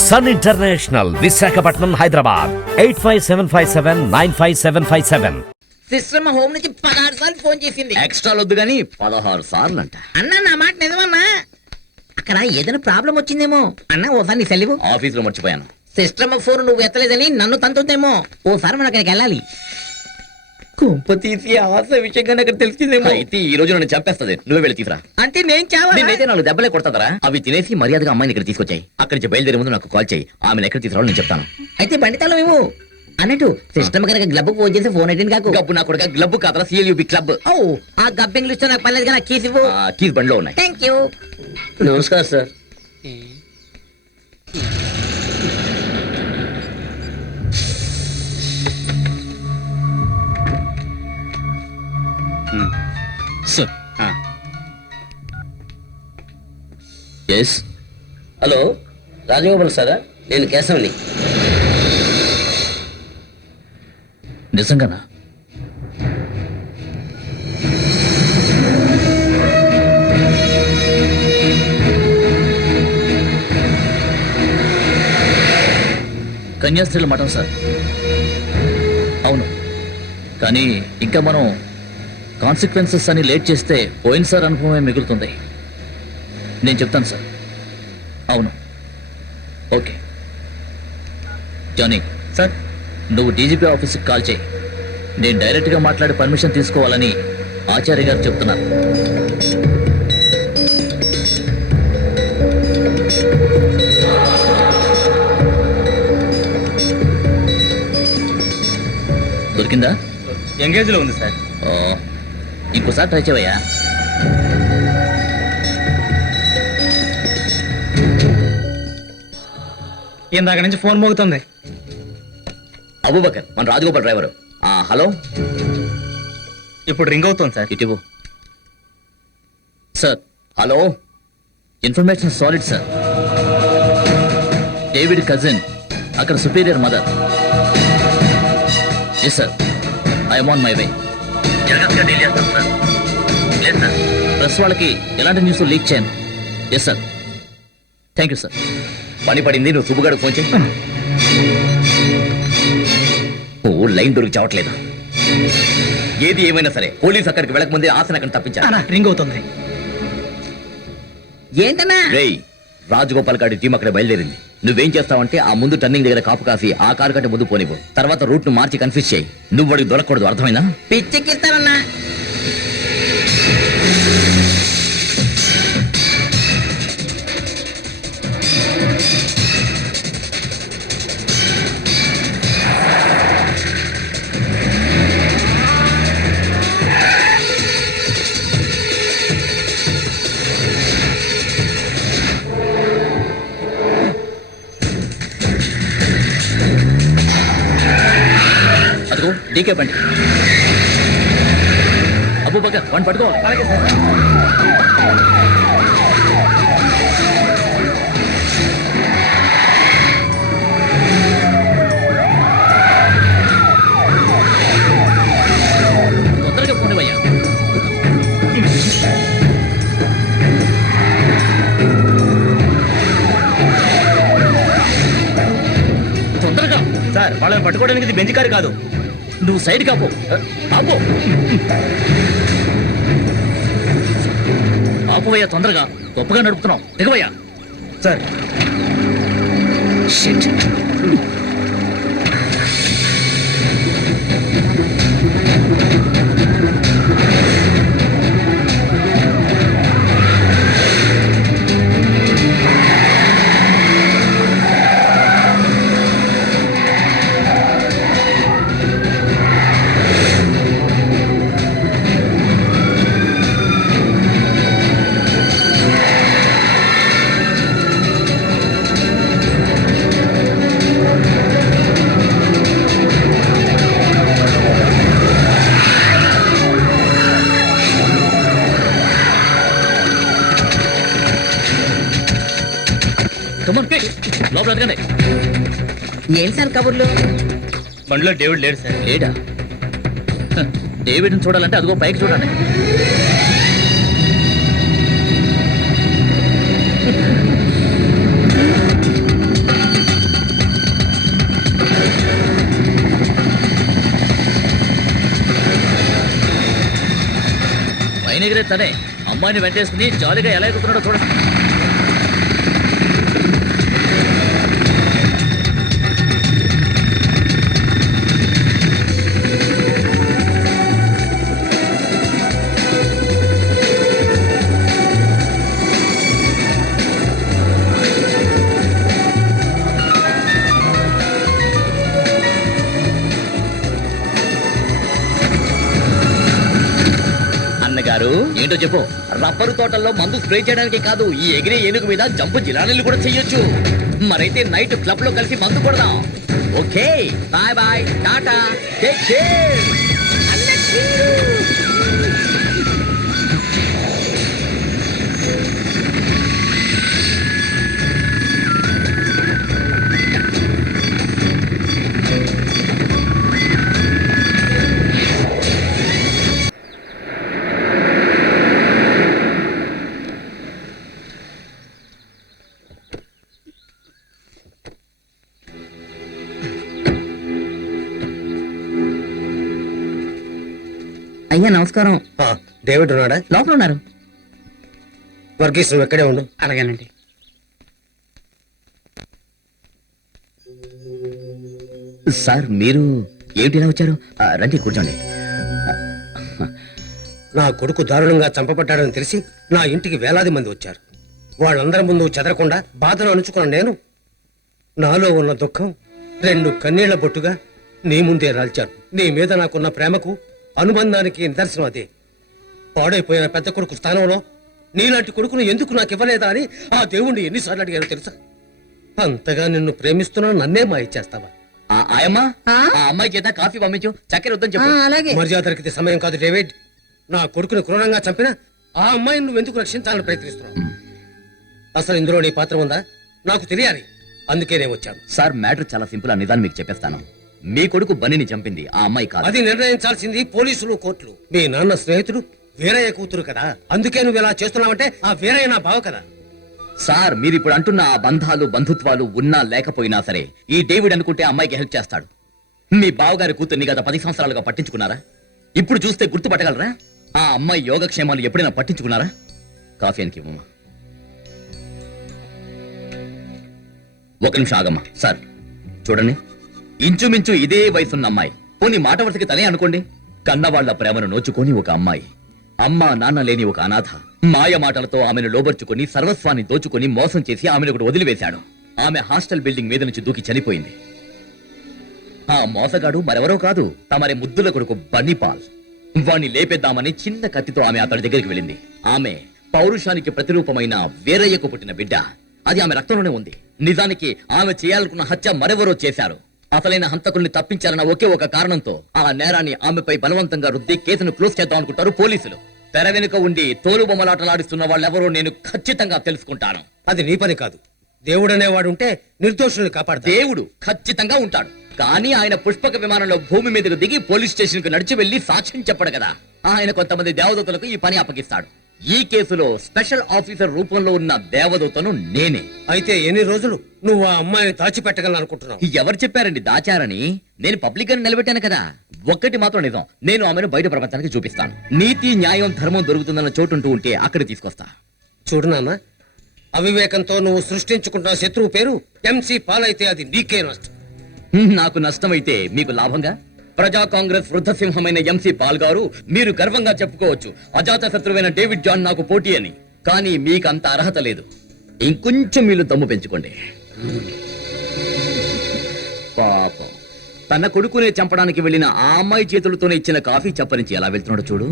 Sun international, Visakhapatnam, Hyderabad. 8575795757. System home నుంచి 16 సార్లు phone చేసింది. ఎక్స్ట్రా వద్దు గానీ 16 సార్లు అంట. అన్నా నా మాట నిజమన్నా? అక్కడ ఏదైనా ప్రాబ్లం వచ్చిందేమో అన్న. ఓసారి నీ సెలవు ఆఫీస్ లో మర్చిపోయాను. సిస్టమ్ ఫోన్ నువ్వు ఎత్తలేదని నన్ను తంతుందేమో. ఓసారి మనం అక్కడికి వెళ్ళాలి. కుంప తీసి ఆశ విషయంగా అక్కడ తెలిసిందేమో. అయితే ఈ రోజు నన్ను చంపేస్తుంది. నువ్వే వెళ్ళి తీసురా. అంటే నేను చావా? నేనైతే 4 దెబ్బలే కొడతాదరా. అవి తినేసి మర్యాదగా అమ్మాయిని ఇక్కడ తీసుకొచ్చాయి. అక్కడి నుంచి బయలుదేరే ముందు నాకు కాల్ చేయి. ఆమెను ఎక్కడ తీసుకురావాలో నేను చెప్తాను. అయితే బండితాలో మేము అన్నట్టు సిస్టమ్ కనుక గ్లబ్ ఫోన్ చేసి ఫోన్ అటెండ్ కాకు. గబ్బు నా కొడుక, గ్లబ్ కాదరా, సిఎల్యూబి క్లబ్. ఓ ఆ గబ్బింగ్ లిస్ట్ నాకు పర్లేదు కానీ కీస్ ఇవ్వు. కీస్ బండిలో ఉన్నాయి. Thank you. నమస్కారం sir. Sir. Yes. Hello, Rajagopal సారా? నేను కేశవని. నిజంగానా? కన్యాస్త్రీల మఠం సార్. అవును, కానీ ఇంకా మనం కాన్సిక్వెన్సెస్ అని లేట్ చేస్తే పోయిన సార్ అనుభవమే మిగులుతుంది. నేను చెప్తాను సార్. అవును, ఓకే. జానీ సార్, నువ్వు డీజీపీ ఆఫీస్కి కాల్ చేయి. నేను డైరెక్ట్గా మాట్లాడి పర్మిషన్ తీసుకోవాలని ఆచార్య గారు చెప్తున్నారు. దొరికిందా? ఎంగేజ్ లో ఉంది సార్. ఇంకోసారి ట్రై చేయవయ్యా. ఇందాక నుంచి ఫోన్ మోగుతుంది. అబూబకర్, మన రాజగోపాల్ డ్రైవరు. హలో, ఇప్పుడు రింగ్ అవుతుంది సార్. ఇటు sir. Hello, information solid sir. David cousin అక్కడ superior mother. Yes sir, I'm on my way. Press వాళ్ళకి ఎలాంటి న్యూస్ లీక్ చేయను. Yes sir, thank you sir. పని పడింది, నువ్వు సుబ్బుగాడు ఫోన్ చేయి. ఓ లైన్ దొరికి చావట్లేదు. ఏది ఏమైనా సరే పోలీస్ అక్కడికి వెళ్ళకముందే ఆశను అక్కడ తప్పించాను. రింగ్ అవుతుంది. ఏంటన్నా? రేయ్, రాజగోపాల్ గారి టీం అక్కడ బయలుదేరింది. నువ్వేం చేస్తావంటే ఆ ముందు టర్నింగ్ దగ్గర కాపు కాసి ఆ కారు కంటే ముందు పోనివ్వు. తర్వాత రూట్ ను మార్చి కన్ఫ్యూజ్ చేయి. నువ్వు వాడికి దొరకకూడదు, అర్థమైందా? పిచ్చెక్కిస్తానన్నా. అదిగో డీకే బండి. అబూబకర్, వాడిని పట్టుకోవాలి. అలాగే సార్. తొందరగా పోనివయ్యా. తొందరగా. సార్, వాళ్ళని పట్టుకోవడానికి ఇది బెంచ్ కారు కాదు. నువ్వు సైడ్ కాపో. ఆపో, ఆపోవయ్యా తొందరగా. గొప్పగా నడుపుతున్నావు, దిగవయ్యా. Sir, shit. లోపల అడగండి. ఏంటి సార్ కబుర్లు? బండిలో డేవిడ్ లేడు సార్. లేడా? డేవిడ్ని చూడాలంటే అదిగో పైకి చూడండి. వెళ్ళేది తనే. అమ్మాయిని వెంటేసుకుని జాలీగా ఎలా ఎగుతున్నాడో చూడండి. అన్నగారు ఏంటో చెప్పు. రబ్బరు తోటల్లో మందు స్ప్రే చేయడానికి కాదు, ఈ ఎగిరే ఏనుగు మీద జంపు జిలానీలు కూడా చెయ్యొచ్చు. మరైతే నైట్ క్లబ్ లో కలిసి మందు కొడదాం. Okay, bye bye, tata, take care. అయ్యా నమస్కారం. డేవిడ్ ఉన్నాడా? లోపల ఉన్నారు. వర్గీస్ నువ్వు ఎక్కడే ఉండు. అలాగేనండి. సార్ మీరు ఏంటి ఇలా వచ్చారు? రండి కూర్చోండి. నా కొడుకు దారుణంగా చంపబడ్డాడని తెలిసి నా ఇంటికి వేలాది మంది వచ్చారు. వాళ్ళందరి ముందు చెదరకుండా బాధను అణుచుకున్న నేను నాలో ఉన్న దుఃఖం 2 కన్నీళ్ల బొట్టుగా నీ ముందే రాల్చాను. నీ మీద నాకున్న ప్రేమకు, అనుబంధానికి నిదర్శనం అదే. పాడైపోయిన పెద్ద కొడుకు స్థానంలో నీలాంటి కొడుకును ఎందుకు నాకు ఇవ్వలేదా అని ఆ దేవుణ్ణి ఎన్నిసార్లు అడిగానో తెలుసా? అంతగా నిన్ను ప్రేమిస్తున్నా నన్నే మాయ చేస్తావా? ఆయమ్మా, ఆ అమ్మాయి చేత కాఫీ పంపించు. చక్కెర వద్దని చెప్పు. అలాగే. మర్యాదకి సమయం కాదు డేవిడ్. నా కొడుకుని క్రూరంగా చంపిన ఆ అమ్మాయిని నువ్వు ఎందుకు రక్షించాలని ప్రయత్నిస్తున్నావు? అసలు ఇందులో నీ పాత్ర ఉందా? నాకు తెలియాలి. అందుకే నేను వచ్చాను. సార్ మ్యాటర్ చాలా సింపుల్. ఆ నిదాన్ని మీకు చెప్పేస్తాను. మీ కొడుకు బన్నీని చంపింది ఆ అమ్మాయి కాదు. అది నిర్ణయించాల్సింది పోలీసులు, కోర్టులు. మీ నాన్న స్నేహితుడు వీరయ్య కూతురు కదా, అందుకే నువ్వు ఇలా చేస్తున్నావంటే ఆ వీరయ్య నా బావ కదా. సార్ మీరు ఇప్పుడు అంటున్న ఆ బంధాలు, బంధుత్వాలు ఉన్నా లేకపోయినా సరే ఈ డేవిడ్ అనుకుంటే అమ్మాయికి హెల్ప్ చేస్తాడు. మీ బావగారి కూతుర్ని గత 10 సంవత్సరాలుగా పట్టించుకున్నారా? ఇప్పుడు చూస్తే గుర్తుపట్టగలరా? ఆ అమ్మాయి యోగక్షేమాలు ఎప్పుడైనా పట్టించుకున్నారా? కాఫీ అనికి ఇవ్వమ్మా. ఒక నిమిషం ఆగమ్మా. సార్ చూడండి, ఇంచుమించు ఇదే వయసున్న అమ్మాయి, పోనీ మాట వరుసకి తనే అనుకోండి, కన్నవాళ్ల ప్రేమను నోచుకొని ఒక అమ్మాయి, అమ్మా నాన్న లేని ఒక అనాథ, మాయ మాటలతో ఆమెను లోబర్చుకుని సర్వస్వాన్ని దోచుకుని మోసం చేసి ఆమెను ఒకటి వదిలివేశాడు. ఆమె హాస్టల్ బిల్డింగ్ మీద నుంచి దూకి చనిపోయింది. ఆ మోసగాడు మరెవరో కాదు, తమరి ముద్దుల కొడుకు బన్నీపాల్. వాణ్ణి లేపేద్దామని చిన్న కత్తితో ఆమె అతడి దగ్గరికి వెళ్ళింది. ఆమె పౌరుషానికి ప్రతిరూపమైన వీరయ్యకు పుట్టిన బిడ్డ. అది ఆమె రక్తంలోనే ఉంది. నిజానికి ఆమె చేయాలనుకున్న హత్య మరెవరో చేశారు. అసలైన హంతకుల్ని తప్పించాలన్న ఒకే ఒక కారణంతో ఆ నేరాన్ని ఆమెపై బలవంతంగా రుద్ది కేసును క్లోజ్ చేద్దాం అనుకుంటారు పోలీసులు. తెర వెనుక ఉండి తోలు బొమ్మలాటలాడిస్తున్న వాళ్ళెవరో నేను ఖచ్చితంగా తెలుసుకుంటాను. అది నీ పని కాదు. దేవుడనేవాడు ఉంటే నిర్దోషుల్ని కాపాడు. దేవుడు ఖచ్చితంగా ఉంటాడు, కానీ ఆయన పుష్పక విమానంలో భూమి మీదకు దిగి పోలీస్ స్టేషన్ కు నడిచి వెళ్లి సాక్ష్యం చెప్పడు కదా. ఆయన కొంతమంది దేవదూతలకు ఈ పని అప్పగిస్తాడు. ఈ కేసులో స్పెషల్ ఆఫీసర్ రూపంలో ఉన్న దేవదూతను నేనే. అయితే ఎన్ని రోజులు నువ్వు ఆ అమ్మాయిని దాచిపెట్టగలను అనుకుంటున్నావు? ఎవరు చెప్పారండి దాచారని? నేను పబ్లిక్ అని నిలబెట్టాను కదా. ఒక్కటి మాత్రం నిజం, నేను ఆమెను బయట ప్రపంచానికి చూపిస్తాను. నీతి, న్యాయం, ధర్మం దొరుకుతుందన్న చోటుంటూ ఉంటే అక్కడ తీసుకొస్తా. చూడు నాన్న, అవివేకంతో నువ్వు సృష్టించుకుంటున్న శత్రువు పేరు ఎంసీ పాల్ అయితే అది నీకే నష్టం. నాకు నష్టమైతే మీకు లాభంగా? ప్రజా కాంగ్రెస్ వృద్ధసింహమైన ఎంసీ పాల్ గారు, మీరు గర్వంగా చెప్పుకోవచ్చు అజాత శత్రువైన డేవిడ్ జాన్ నాకు పోటీ అని. కానీ మీకు అంత అర్హత లేదు. ఇంకొంచెం మీరు దమ్ము పెంచుకోండి. పాపం, తన కొడుకునే చంపడానికి వెళ్ళిన ఆ అమ్మాయి చేతులతోనే ఇచ్చిన కాఫీ చప్పరించి ఎలా వెళ్తున్నాడు చూడు.